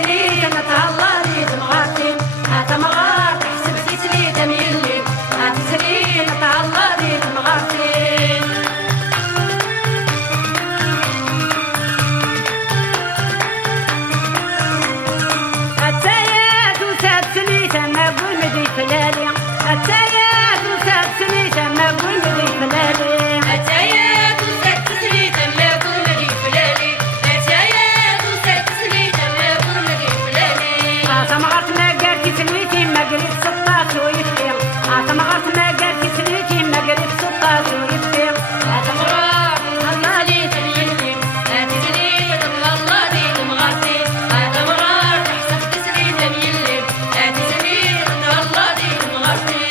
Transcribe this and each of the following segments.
تسريت انا تهلا لي تمغارتين هذا مغار تحسب سيسلي تميلي تسريت انا تهلا لي تمغارتين التايات وسات سنيته ما قول مدي فلالي التايات وسات سنيته ما قول مدي فلالي التايات وسات سنيته ما قول مدي فلالي التايات وسات سنيته ما قول مدي فلالي تمغرت ما قالتي سنيتي ما قريت 16 ويفتي تمغرت ما قالتي سنيتي ما قريت 16 ويفتي تمغرت الله لي تميلي تسلي الله لي تمغرتي تمغرت حسب تسلي تميلي تسلي الله لي تمغرتي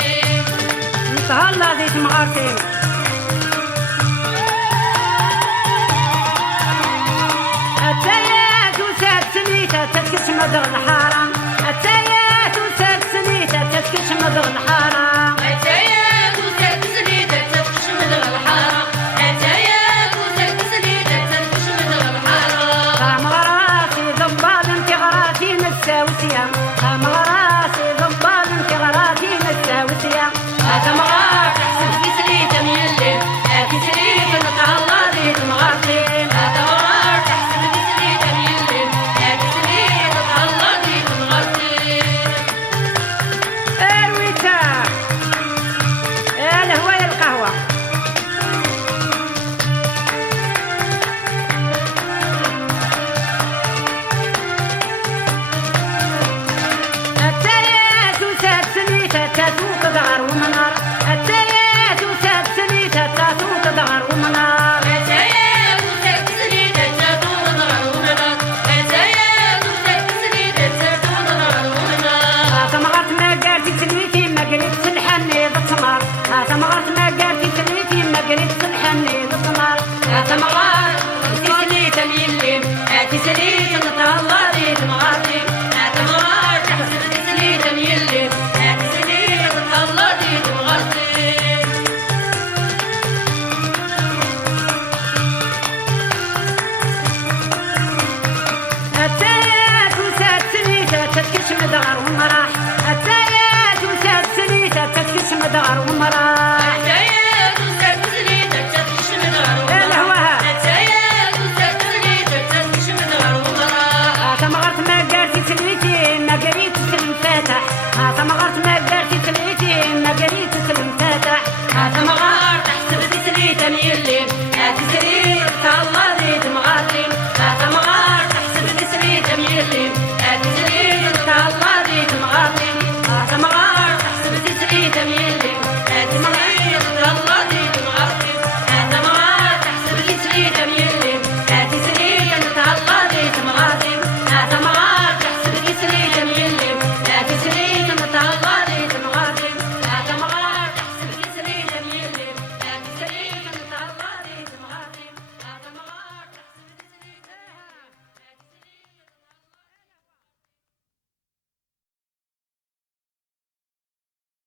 تهلا لي تمغارتين التايات وسات سنيته تسكت مدغ الحارة التايات وسات سنيته تسكت مدغ الحارة